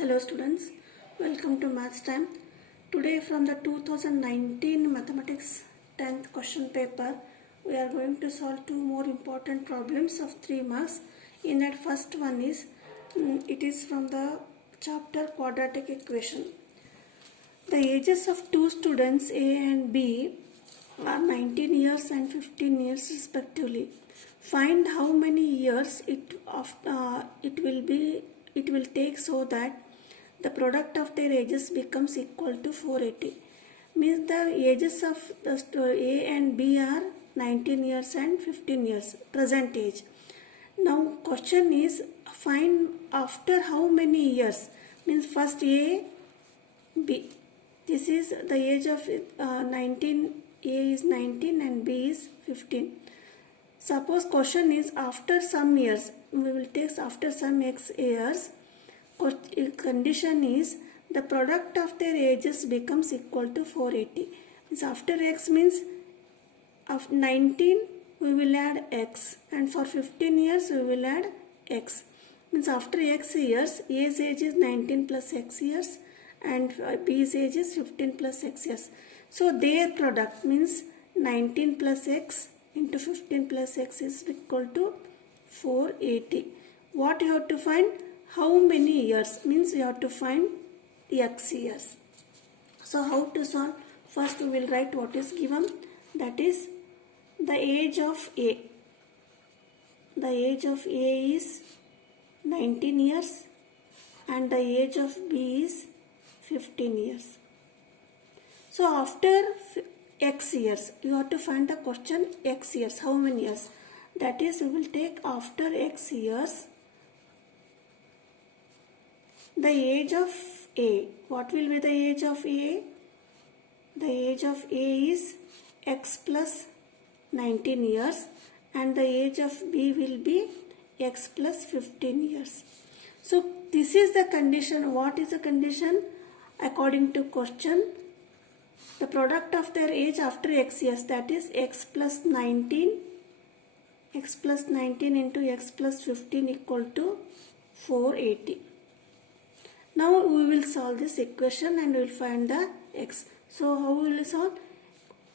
Hello students, welcome to Maths Time. Today from the 2019 Mathematics 10th question paper, we are going to solve two more important problems of 3 marks. In that first one is, it is from the chapter Quadratic Equation. The ages of two students A and B are 19 years and 15 years respectively. Find how many years it will take so that the product of their ages becomes equal to 480. Means the ages of the A and B are 19 years and 15 years, present age. Now question is, find after how many years. Means first A, B. This is the age of 19, A is 19 and B is 15. Suppose question is after some years, we will take after some x years. Condition is the product of their ages becomes equal to 480. Means after x means of 19 we will add x, and for 15 years we will add x. Means after x years, A's age is 19 plus x years and B's age is 15 plus x years. So their product means 19 plus x into 15 plus x is equal to 480. What you have to find? How many years? Means you have to find x years. So how to solve? First we will write what is given, that is the age of A. The age of A is 19 years and the age of B is 15 years. So after x years, you have to find the question x years, how many years. That is, we will take after x years the age of A. What will be the age of A? The age of A is x plus 19 years and the age of B will be x plus 15 years. So this is the condition. What is the condition? According to question, the product of their age after x years, that is x plus 19 into x plus 15 equal to 480. Now we will solve this equation and we will find the x. So how we will solve?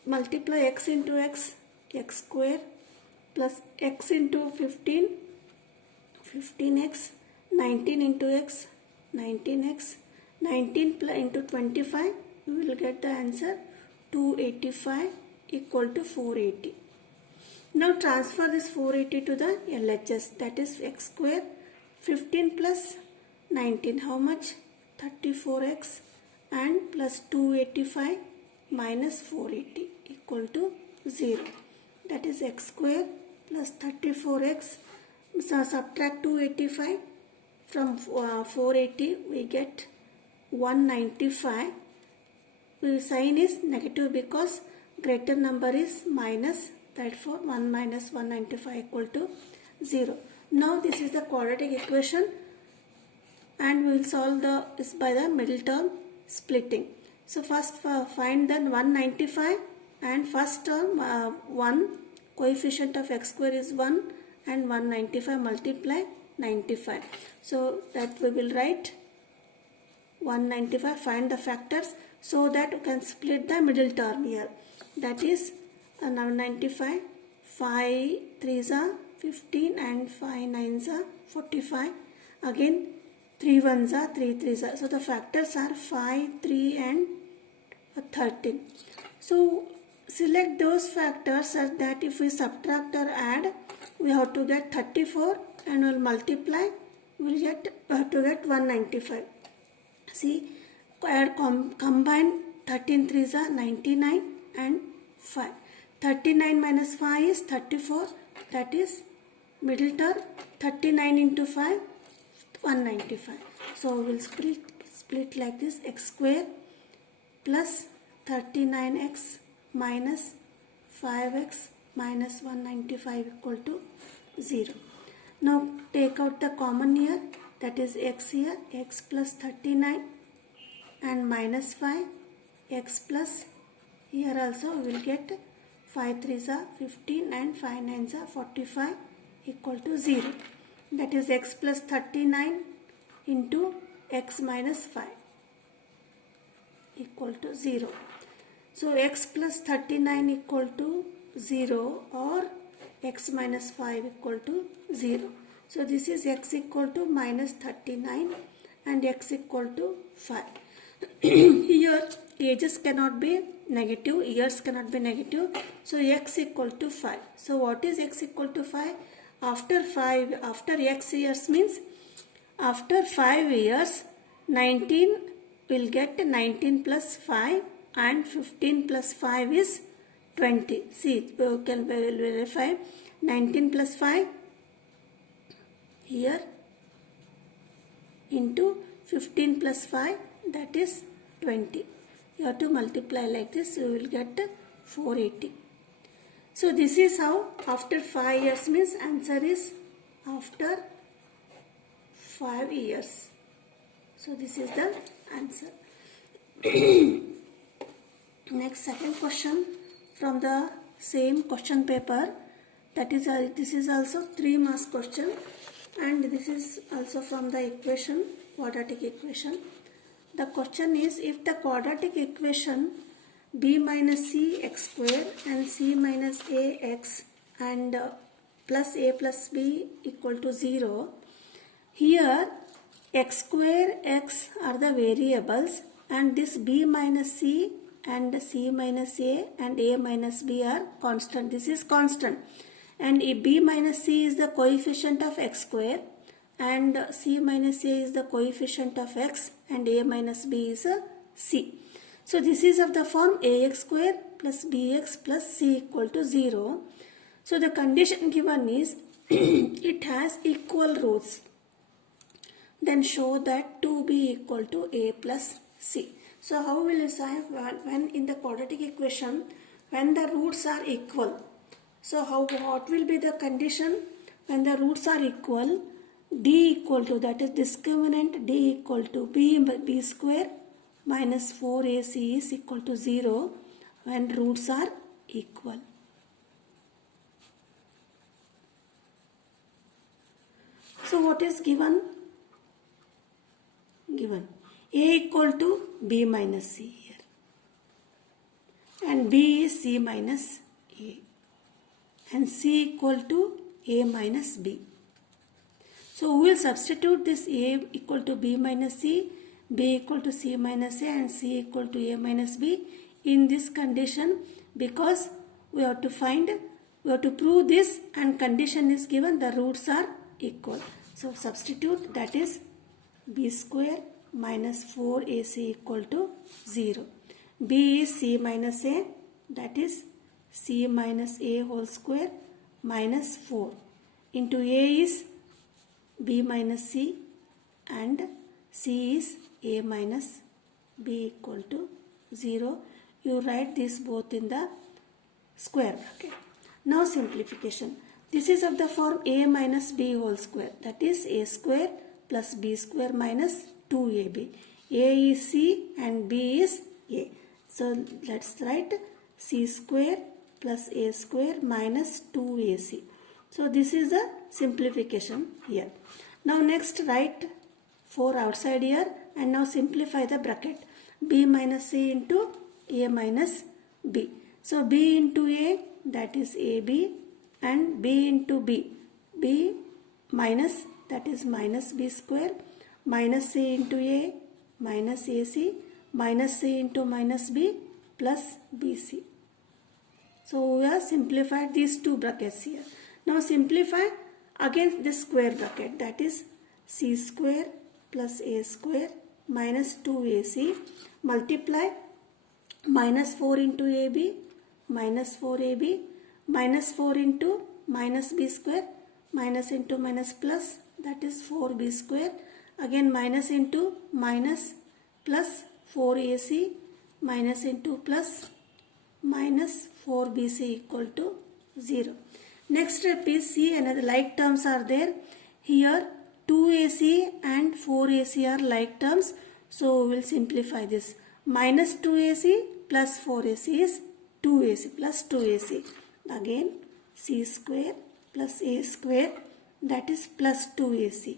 Multiply x into x, x square, plus x into 15, 15x, 19 into x, 19x, 19 into 25, we will get the answer 285 equal to 480. Now transfer this 480 to the LHS, that is x square, 15 plus 19, how much? 34x, and plus 285 minus 480 equal to 0. That is x square plus 34x. So subtract 285 from 480, we get 195. Sign is negative because greater number is minus, therefore 1 minus 195 equal to 0. Now this is the quadratic equation and we will solve this by the middle term splitting. So first find the 195 and first term 1, coefficient of x square is 1 and 195 multiply 95. So that we will write 195, find the factors so that we can split the middle term here. That is 95, 5 3s are 15 and 5 9s are 45. Again 3 1s are 3 3s are. So the factors are 5, 3 and 13. So select those factors such that if we subtract or add, we have to get 34 and we will multiply, we will have to get 195. See, combine 13 3s are 99 and 5. 39 minus 5 is 34, that is middle term. 39 into 5, 195. So we will split like this, x square plus 39x minus 5x minus 195 equal to 0. Now take out the common here, that is x here, x plus 39 and minus 5, x plus here also we will get 5 3s are 15 and 5 9s are 45 equal to 0. That is x plus 39 into x minus 5 equal to 0. So x plus 39 equal to 0 or x minus 5 equal to 0. So this is x equal to minus 39 and x equal to 5. Here ages cannot be negative, years cannot be negative. So x equal to 5. So what is x equal to 5? After x years means after 5 years 19 will get 19 plus 5 and 15 plus 5 is 20. See, we can verify 19 plus 5 here into 15 plus 5, that is 20. You have to multiply like this, you will get 480. So this is how after 5 years means answer is after 5 years. So this is the answer. Next, second question from the same question paper. That is this is also 3 marks question, and this is also from the equation, quadratic equation. The question is, if the quadratic equation b minus c x square and c minus a x and plus a plus b equal to 0, here x square x are the variables and this b minus c and c minus a and a minus b are constant. This is constant, and b minus c is the coefficient of x square and c minus a is the coefficient of x and a minus b is a c. So this is of the form ax square plus bx plus c equal to 0. So the condition given is it has equal roots. Then show that 2b equal to a plus c. So how will you say when in the quadratic equation when the roots are equal? So what will be the condition when the roots are equal? D equal to, that is discriminant d equal to b square minus 4ac is equal to 0 when roots are equal. So what is given? Given a equal to b minus c here and b is c minus a and c equal to a minus b. So we will substitute this a equal to b minus c, b equal to c minus a and c equal to a minus b in this condition, because we have to prove this and condition is given the roots are equal. So substitute, that is b square minus 4ac equal to 0. b is c minus a, that is c minus a whole square minus 4 into a is b minus c and c is a minus b equal to 0. You write this both in the square bracket. Now simplification. This is of the form a minus b whole square, that is a square plus b square minus 2ab. A is c and b is a. So let's write c square plus a square minus 2ac. So this is the simplification here. Now next write 4 outside here and now simplify the bracket. B minus c into a minus b. So b into a, that is ab, and b into b, b minus, that is minus b square, minus c into a minus ac, minus c into minus b plus bc. So we have simplified these two brackets here. Now simplify against this square bracket, that is c square plus a square minus 2ac, multiply minus 4 into ab minus 4ab minus 4 into minus b square minus into minus plus, that is 4b square, again minus into minus plus 4ac minus into plus minus 4bc equal to 0. Next step is see another like terms are there. Here 2ac and 4ac are like terms. So we will simplify this. Minus 2ac plus 4ac is 2ac plus 2ac. Again c square plus a square, that is plus 2ac.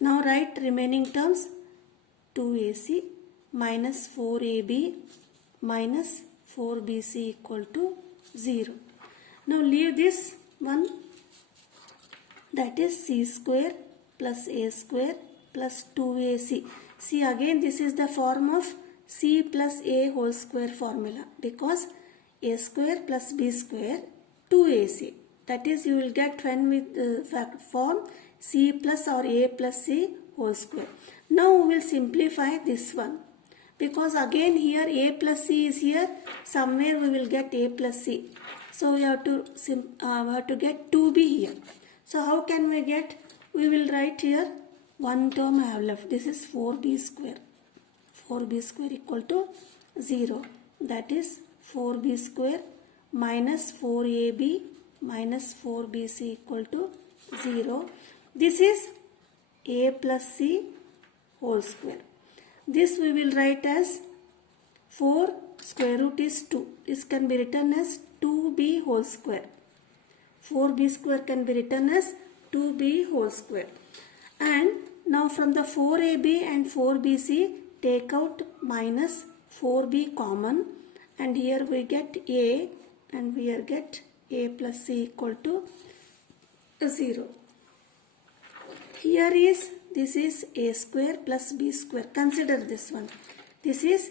Now write remaining terms. 2AC minus 4AB minus 4BC equal to 0. Now leave this one, that is C square plus A square plus 2AC. See, again this is the form of C plus A whole square formula, because A square plus B square 2AC. That is, you will get when with the form C plus or A plus C whole square. Now we will simplify this one, because again here A plus C is here, somewhere we will get A plus C. So we have to get 2B here. So how can we get? We will write here one term I have left. This is 4B square. 4B square equal to 0. That is 4B square minus 4AB minus 4BC equal to 0. This is A plus C whole square. This we will write as 4 square root is 2. This can be written as 2B whole square. 4B square can be written as 2B whole square. And now from the 4AB and 4BC, take out minus 4B common, and here we get A, and we here get A plus C equal to 0. Here is, this is A square plus B square. Consider this one. This is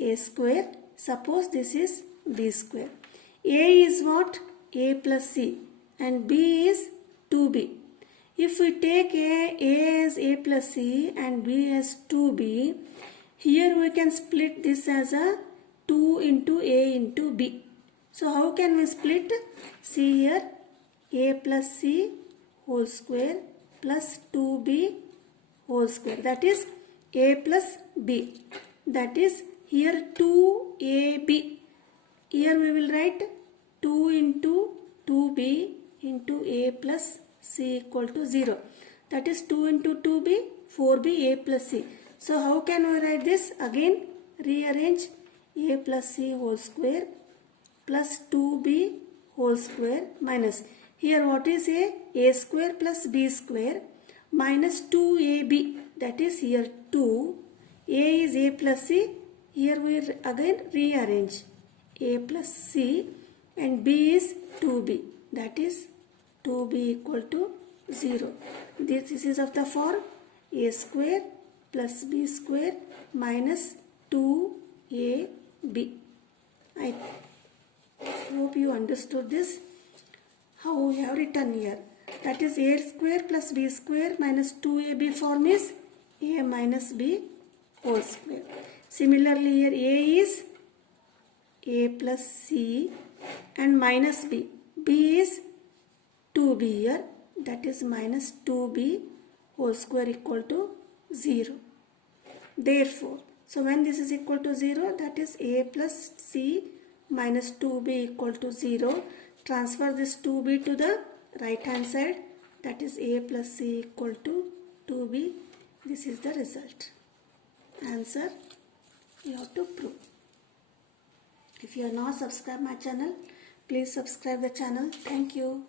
A square. Suppose this is B square. A is what? A plus C, and B is 2B. If we take A as A plus C and B as 2B, here we can split this as a 2 into A into B. So how can we split? See here, A plus C whole square plus 2B whole square. That is A plus B. That is here 2AB. Here we will write 2 into 2B into A plus C equal to 0. That is 2 into 2B, 4B, A plus C. So how can we write this? Again rearrange A plus C whole square plus 2B whole square minus. Here what is A? A square plus B square minus 2AB. That is here 2. A is A plus C. Here we again rearrange A plus C, and B is 2B. That is 2B equal to 0. This is of the form A square plus B square minus 2AB. I hope you understood this. How we have written here. That is A square plus B square minus 2AB form is A minus B whole square. Similarly here A is A plus C and minus B. B is 2B here. That is minus 2B whole square equal to 0. Therefore, so when this is equal to 0, that is A plus C minus 2B equal to 0. Transfer this 2B to the right hand side. That is A plus C equal to 2B. This is the result. Answer you have to prove. If you are not subscribed my channel, please subscribe the channel. Thank you.